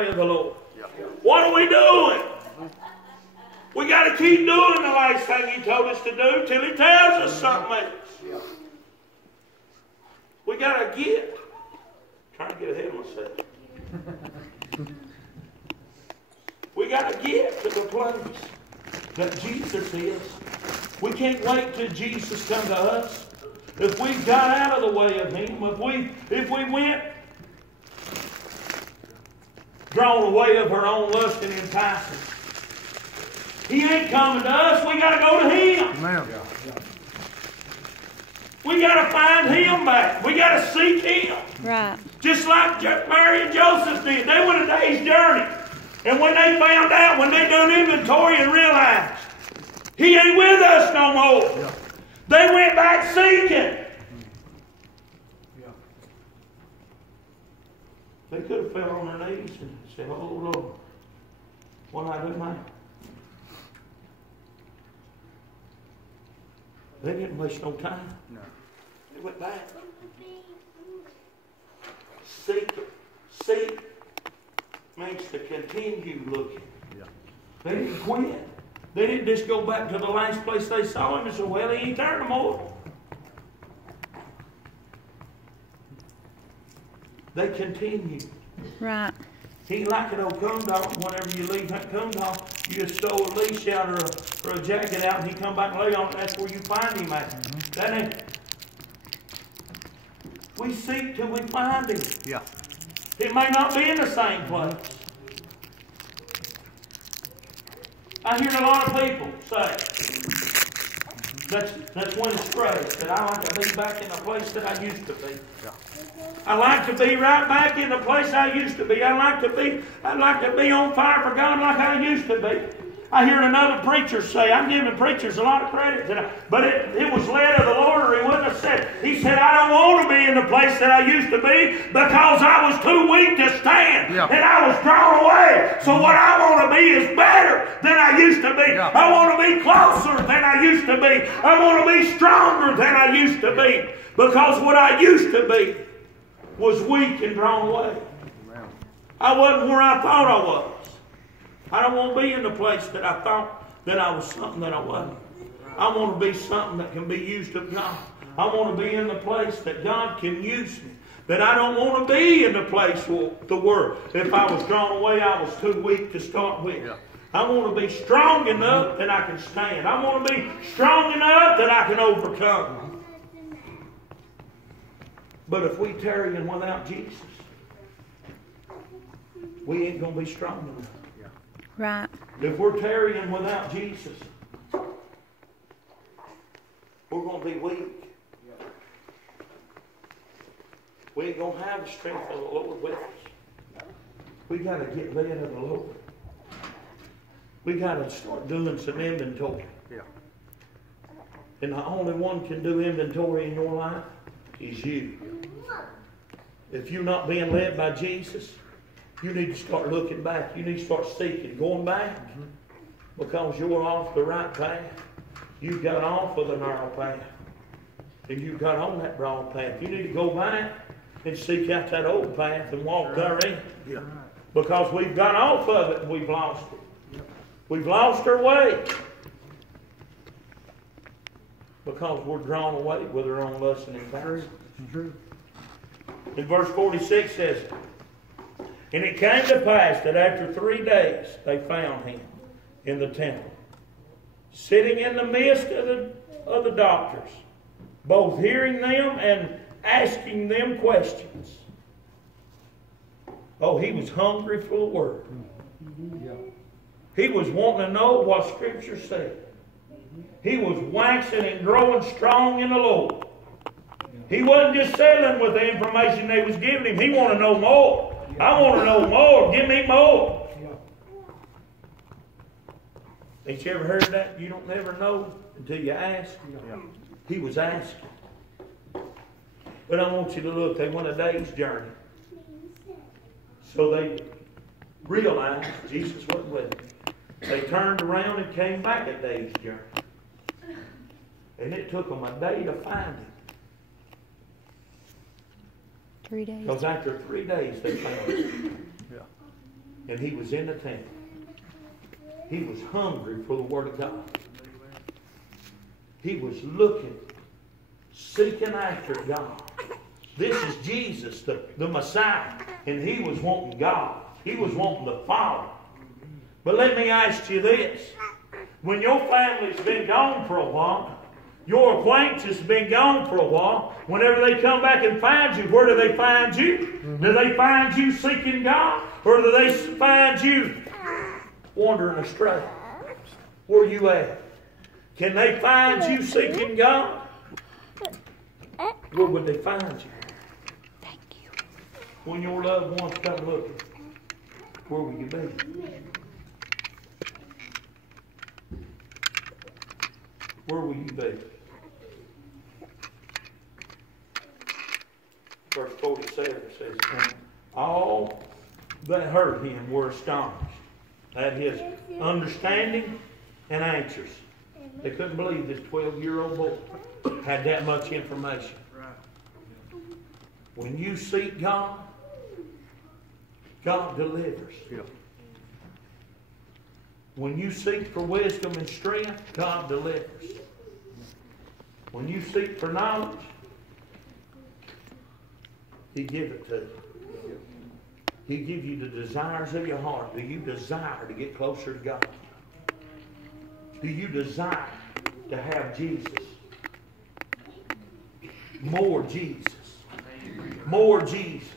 of the Lord. What are we doing? We got to keep doing the last thing He told us to do till He tells us something else. We got to get. Trying to get ahead of myself. We got to get to the place that Jesus is. We can't wait till Jesus comes to us. If we got out of the way of Him, if we went drawn away of our own lust and enticing, He ain't coming to us. We got to go to Him. Amen. We got to find Him back. We got to seek Him. Right. Just like Mary and Joseph did. They went a day's journey. And when they found out, when they done inventory and realized He ain't with us no more, they went back seeking. They could have fell on their knees and said, "Oh Lord, what do I do now?" They didn't waste no time. No. They went back. Seek it. Seek means to continue looking. Yeah. They didn't quit. They didn't just go back to the last place they saw Him and say, "Well, He ain't there no more." They continued. Right. He ain't like an old coon dog. Whenever you leave that coon dog, you just stole a leash out or a jacket out, and he come back and lay on it. That's where you find him at. That ain't. We seek till we find Him. Yeah. It may not be in the same place. I hear a lot of people say, that's when it's phrased, that I like to be back in the place that I used to be. Yeah. I like to be right back in the place I used to be. I'd like to be on fire for God like I used to be. I hear another preacher say, I'm giving preachers a lot of credit today, but it was led of the Lord, or he wouldn't have said. He said, I don't want to be in the place that I used to be because I was too weak to stand, and I was drawn away. So what I want to be is better than I used to be. Yeah. I want to be closer than I used to be. I want to be stronger than I used to be, because what I used to be was weak and drawn away. Amen. I wasn't where I thought I was. I don't want to be in the place that I thought that I was something that I wasn't. I want to be something that can be used of God. I want to be in the place that God can use me. That I don't want to be in the place where the world. If I was drawn away, I was too weak to start with. Yeah. I want to be strong enough that I can stand. I want to be strong enough that I can overcome. But if we tarry without Jesus, we ain't going to be strong enough. Right. If we're tarrying without Jesus, we're going to be weak. We ain't going to have the strength of the Lord with us. We got to get led of the Lord. We got to start doing some inventory. Yeah. And the only one can do inventory in your life is you. If you're not being led by Jesus, you need to start looking back. You need to start seeking, going back, because you're off the right path. You got off of the narrow path, and you got on that broad path. You need to go back and seek out that old path and walk therein. Yeah. Because we've got off of it and we've lost it. We've lost our way because we're drawn away with our own lust and enticing. In verse 46 says, and it came to pass that after 3 days they found Him in the temple, sitting in the midst of the doctors, both hearing them and asking them questions. Oh, He was hungry for the Word. He was wanting to know what Scripture said. He was waxing and growing strong in the Lord. He wasn't just settling with the information they was giving him. He wanted to know more. I want to know more. Give me more. Ain't you ever heard that? You don't never know until you ask. He was asking. But I want you to look. They went a day's journey. So they realized Jesus wasn't with them. They turned around and came back a day's journey. And it took them a day to find Him. 3 days. Because after 3 days they found Him. Yeah. And he was in the temple. He was hungry for the Word of God. He was looking, seeking after God. This is Jesus, the Messiah. And he was wanting God. He was wanting the Father. But let me ask you this. When your family's been gone for a while, your acquaintance has been gone for a while, whenever they come back and find you, where do they find you? Do they find you seeking God? Or do they find you wandering astray? Where you at? Can they find you seeking God? Where would they find you? Thank you. When your loved ones come looking, where will you be? Where will you be? Verse 47 says, all that heard him were astonished at his understanding and answers. They couldn't believe this 12-year-old boy had that much information. When you seek God, God delivers. When you seek for wisdom and strength, God delivers. When you seek for knowledge, He gives it to you. He gives you the desires of your heart. Do you desire to get closer to God? Do you desire to have Jesus? More Jesus. More Jesus.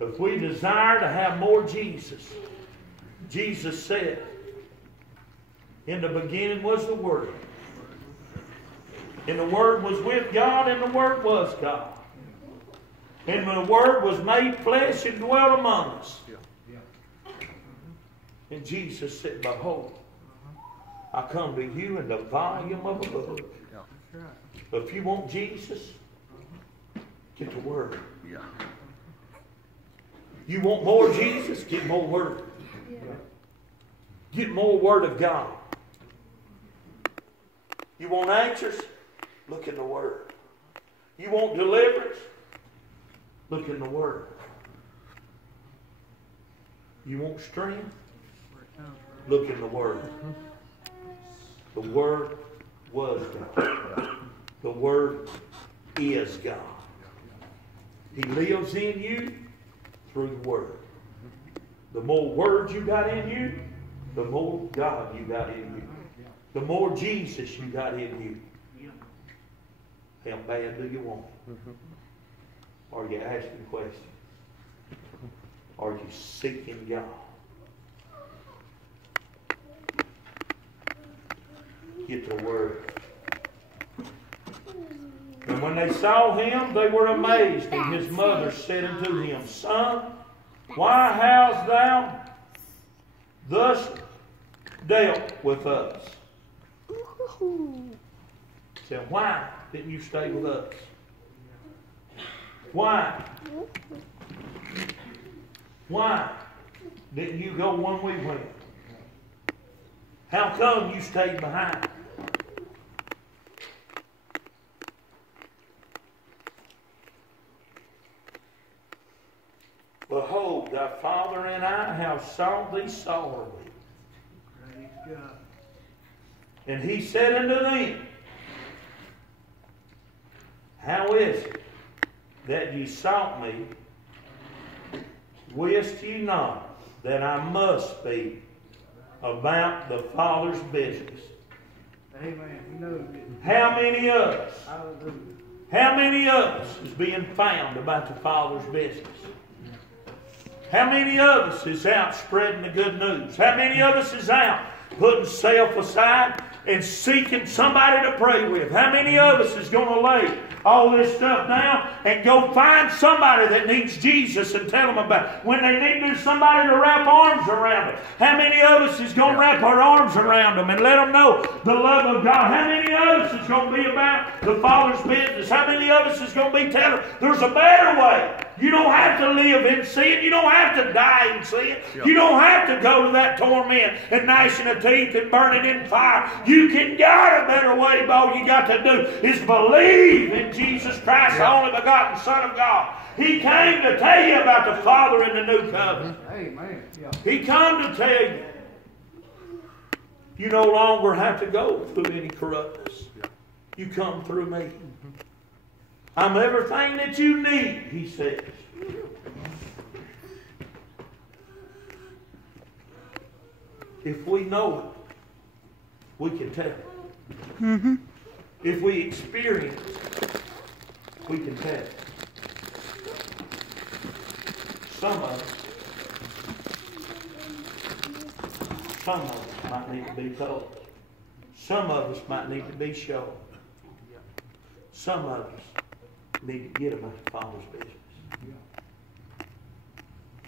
If we desire to have more Jesus, Jesus said, in the beginning was the Word. And the Word was with God, and the Word was God. And the Word was made flesh and dwelt among us. And Jesus said, behold, I come to you in the volume of a book. But if you want Jesus, get the Word. You want more Jesus, get more Word. Get more Word of God. You want answers? Look in the Word. You want deliverance? Look in the Word. You want strength? Look in the Word. The Word was God. The Word is God. He lives in you through the Word. The more Word you got in you, the more God you got in you. The more Jesus you got in you. How bad do you want it? Are you asking questions? Are you seeking God? Get the Word. And when they saw him, they were amazed. And his mother said unto him, Son, why hast thou thus dealt with us? Said, why didn't you stay with us? Why? Why didn't you go one we went? How come you stayed behind? Behold, thy father and I have sought thee sorely. Praise God. And he said unto them, how is it that ye sought me? Wist ye not that I must be about the Father's business? Amen. How many of us? How many of us is being found about the Father's business? How many of us is out spreading the good news? How many of us is out putting self aside and seeking somebody to pray with? How many of us is going to lay all this stuff down and go find somebody that needs Jesus and tell them about it? When they need somebody to wrap arms around it, how many of us is going to wrap our arms around them and let them know the love of God? How many of us is going to be about the Father's business? How many of us is going to be telling them there's a better way? You don't have to live in sin. You don't have to die in sin. Yeah. You don't have to go to that torment and gnashing of teeth and burning in fire. You can got a better way, but all you got to do is believe in Jesus Christ, the only begotten Son of God. He came to tell you about the Father in the new covenant. Amen. Yeah. He come to tell you. You no longer have to go through any corruptness. You come through me. I'm everything that you need, he says. If we know it, we can tell it. Mm-hmm. If we experience it, we can tell it. Some of us might need to be told. Some of us might need to be shown. Some of us need to get about the Father's business.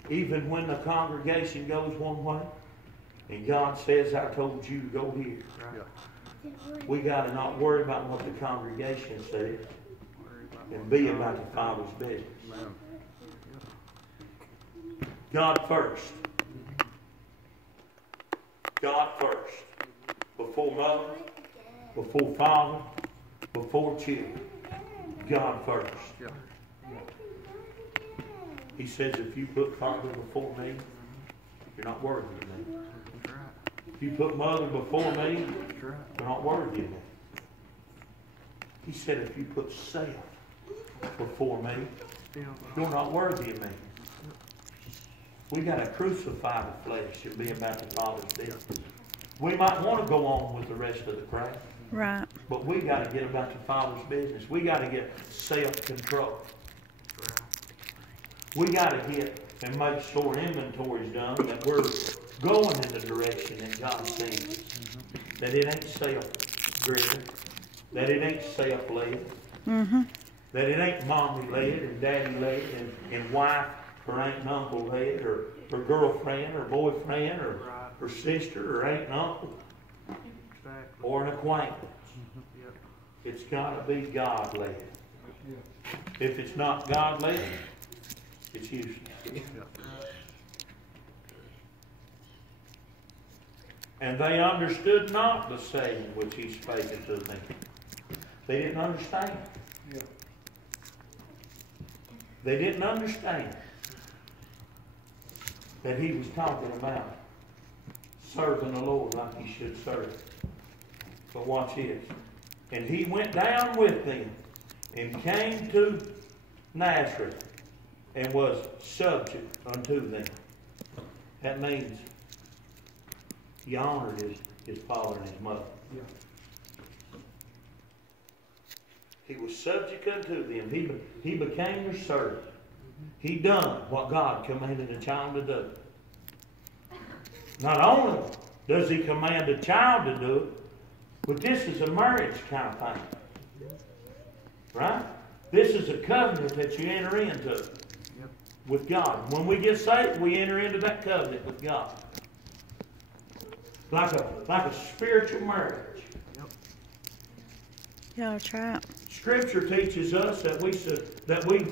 Even when the congregation goes one way, and God says, I told you to go here. We got to not worry about what the congregation says and be about the Father's business. God first. God first. Before mother, before father, before children. God first. He says, if you put father before me, you're not worthy of me. If you put mother before me, you're not worthy of me. He said, if you put self before me, you're not worthy of me. We got to crucify the flesh and be about the Father's business. We might want to go on with the rest of the crowd. Right. But we got to get about the Father's business. We got to get self-control. We got to get and make sure inventory's done, that we're going in the direction that God sends. That it ain't self-driven. That it ain't self-led. Mm-hmm. That it ain't mommy-led and daddy-led and wife or aunt and uncle-led or girlfriend or boyfriend or sister or aunt and uncle or an acquaintance. It's got to be God-led. If it's not God-led, it's useless. And they understood not the saying which he spake unto them. They didn't understand. They didn't understand that he was talking about serving the Lord like he should serve. But watch this. And he went down with them and came to Nazareth and was subject unto them. That means he honored his father and his mother. He was subject unto them. He became their servant. He done what God commanded a child to do. Not only does he command a child to do it, but this is a marriage kind of thing. Right? This is a covenant that you enter into with God. When we get saved, we enter into that covenant with God. Like a spiritual marriage. Yeah, that's right. Scripture teaches us that we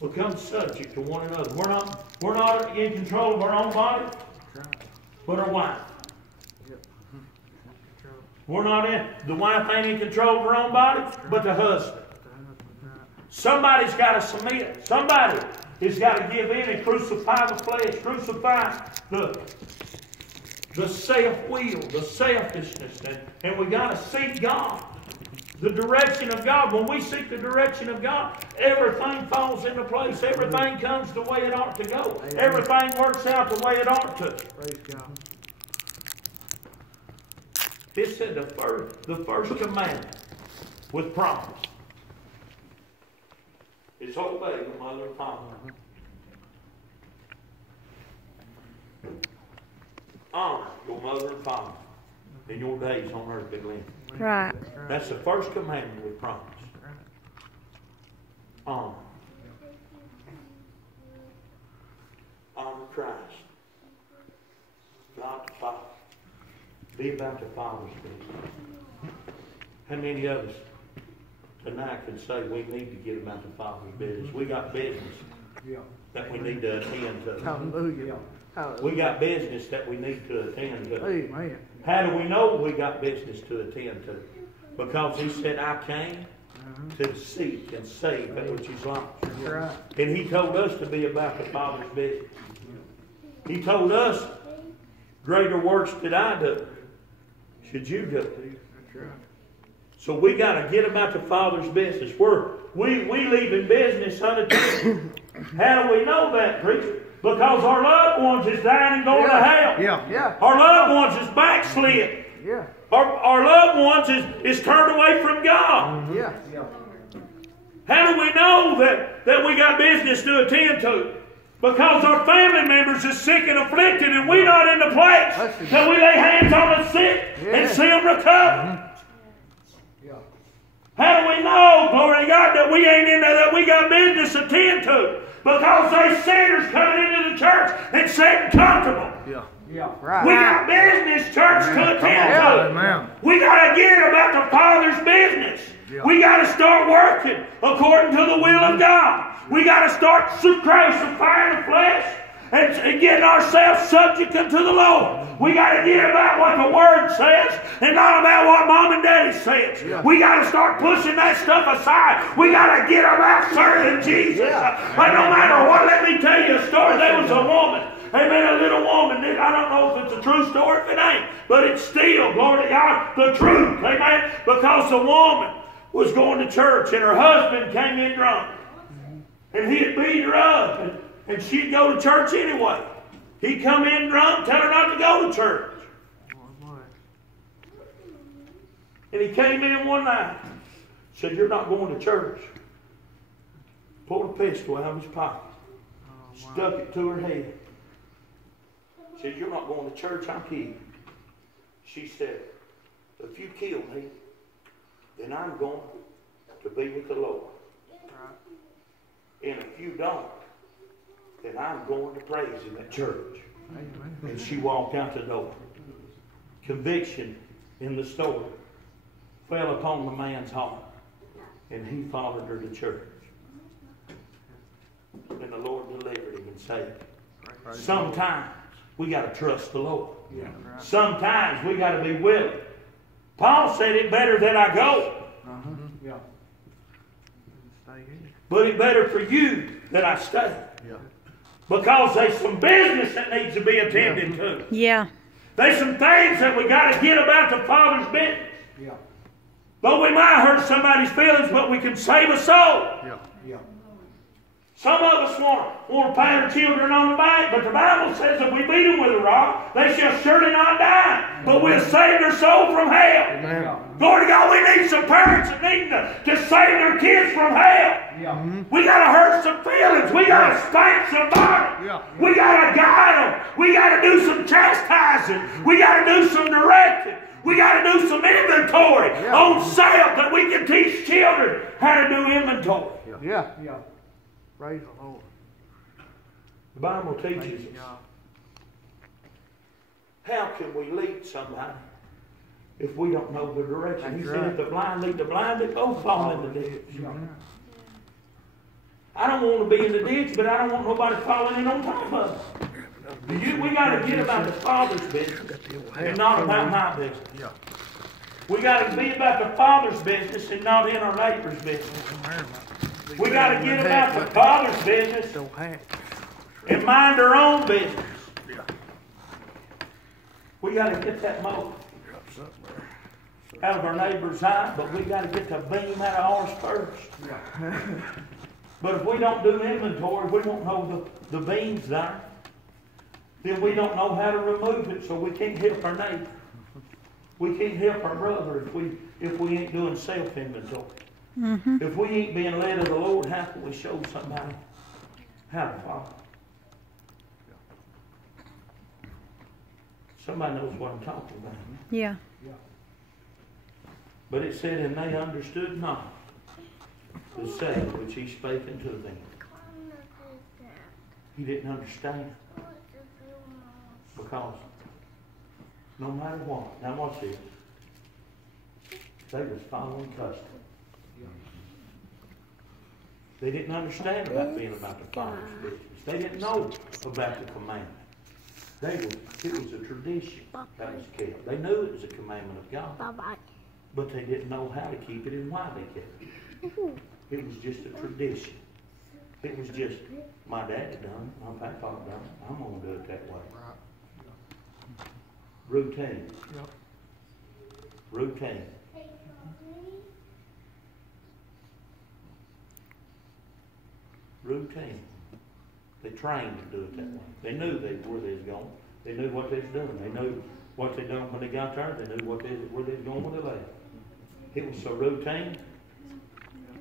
become subject to one another. We're not in control of our own body, but our wife. We're not in. The wife ain't in control of her own body, but the husband. Somebody's got to submit. Somebody has got to give in and crucify the flesh, crucify the self-will, the selfishness, and we got to seek God. The direction of God. When we seek the direction of God, everything falls into place. Everything comes the way it ought to go. Everything works out the way it ought to. Praise God. It said the first commandment with promise is obey your mother and father. Honor your mother and father in your days on earth be lengthened. Right. That's the first commandment with promise. Honor. Honor Christ. God the Father. Be about the Father's business. How many of us tonight can say we need to get about the Father's business? We got business that we need to attend to. Hallelujah. We got business that we need to attend to. Amen. How do we know we got business to attend to? Because He said, I came to seek and save that which is lost. Right. And He told us to be about the Father's business. He told us, greater works did I do, should you do. That's right. So we got to get about the Father's business. We leaving business unattended. How do we know that, preacher? Because our loved ones is dying and going to hell. Yeah. Our loved ones is backslid. Yeah. Our loved ones is turned away from God. Yeah. How do we know that we got business to attend to? Because our family members is sick and afflicted and we're not in the place that we lay hands on the sick and see them recover. How do we know, glory to God, that we ain't in there, that we got business to attend to? Because they sinners coming into the church and sitting comfortable. Yeah. Right. We got business, church, to attend to. Amen. We got to get about the Father's business. Yeah. We got to start working according to the will of God. We got to start crucifying the flesh and getting ourselves subject unto the Lord. We got to get about what the Word says and not about what Mom and Daddy says. Yeah. We got to start pushing that stuff aside. We got to get about serving Jesus. But no matter what, let me tell you a story. There was a woman. Amen, a little woman. I don't know if it's a true story, if it ain't. But it's still, glory to God, the truth. Amen. Because the woman was going to church and her husband came in drunk. And he had beat her up. And she'd go to church anyway. He'd come in drunk, tell her not to go to church. And he came in one night. Said, you're not going to church. Pulled a pistol out of his pocket. Stuck it to her head. Said, you're not going to church, I'll kill you. She said, if you kill me, then I'm going to be with the Lord. And if you don't, then I'm going to praise Him at church. Amen. And she walked out the door. Conviction in the story fell upon the man's heart. And he followed her to church. And the Lord delivered him and saved him. Sometimes we got to trust the Lord. Sometimes we got to be willing. Paul said it better that I go. But it's better for you that I stay. Because there's some business that needs to be attended to. Yeah. There's some things that we got to get about the Father's business. Though we might hurt somebody's feelings, but we can save a soul. Some of us want to pat our children on the back, but the Bible says if we beat them with a rod, they shall surely not die. But we'll save their soul from hell. Amen. Glory to God, we need some parents that need to save their kids from hell. We got to hurt some feelings. We got to spank somebody. We got to guide them. We got to do some chastising. We got to do some directing. We got to do some inventory on self that we can teach children how to do inventory. Praise the Lord. The Bible teaches us. How can we lead somebody if we don't know the direction? He said, if the blind lead the blind, they both fall in the ditch. I don't want to be in the ditch, but I don't want nobody falling in on top of us. We got to get about the Father's business and not about my business. We got to be about the Father's business and not in our neighbor's business. We got to get about the Father's business and mind our own business. We got to get that mote out of our neighbor's eye, but we got to get the beam out of ours first. But if we don't do inventory, we won't know the beam's there. Then we don't know how to remove it, so we can't help our neighbor. We can't help our brother if we ain't doing self-inventory. If we ain't being led of the Lord, how can we show somebody how to follow? Somebody knows what I'm talking about. Yeah. But it said, and they understood not the saying which he spake unto them. He didn't understand. Because no matter what, now watch this, they was following custom. They didn't understand about being about the Father's business. They didn't know about the commandment. It was a tradition that was kept. They knew it was a commandment of God, but they didn't know how to keep it and why they kept it. It was just a tradition. It was just, my daddy done it, my papa done it, I'm going to do it that way. Routine. Routine. Routine. They trained to do it that way. They knew where they was going. They knew what they was doing. They knew what they done when they got there. They knew where they was going when they left. It was so routine,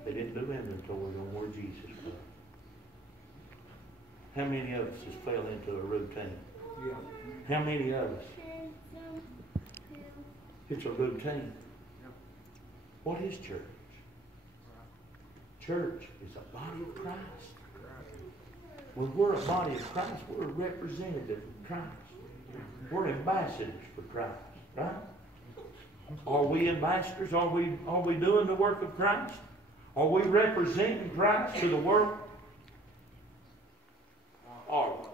they didn't do inventory on where Jesus was. How many of us has fell into a routine? How many of us? It's a routine. What is church? Church is a body of Christ. When we're a body of Christ, we're a representative of Christ. We're ambassadors for Christ, right? Are we ambassadors? Are we doing the work of Christ? Are we representing Christ to the world? Are we?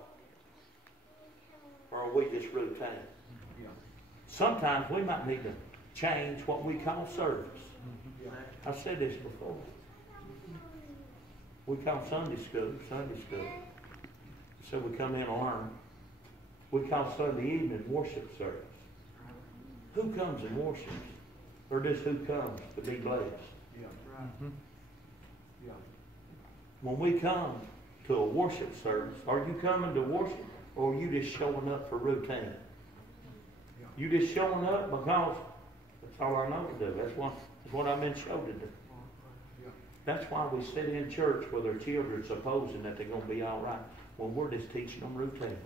Or are we just routine? Sometimes we might need to change what we call service. I've said this before. We call Sunday school. So we come in and learn. We call Sunday evening worship service. Who comes and worships? Or just who comes to be blessed? When we come to a worship service, are you coming to worship or are you just showing up for routine? You just showing up because that's all I know to do. That's what I've been shown to do. That's why we sit in church with our children supposing that they're going to be all right when we're just teaching them routine.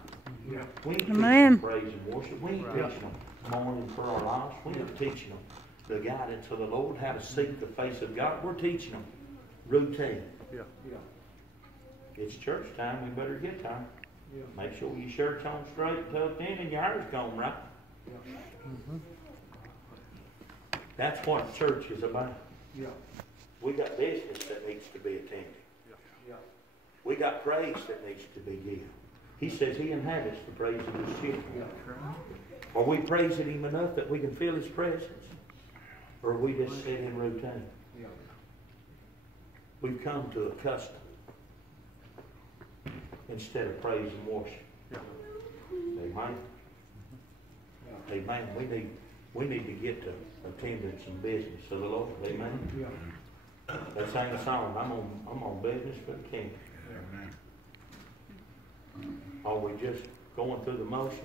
We ain't teaching them praise and worship. We ain't teaching them morning prayer lives. We ain't teaching them the guidance of the Lord, how to seek the face of God. We're teaching them routine. It's church time. We better get time. Make sure your shirt's on straight, tucked in, and your hair's combed right. That's what church is about. We got business that needs to be attended. We got praise that needs to be given. He says he inhabits the praise of his children. Are we praising him enough that we can feel his presence? Or are we just sit in routine? We've come to a custom instead of praise and worship. Amen. Amen. We need to get to attendance and business of the Lord. Amen. They sang a song. I'm on business for the kingdom. Are we just going through the motions?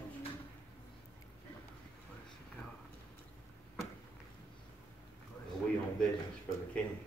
Are we on business for the kingdom?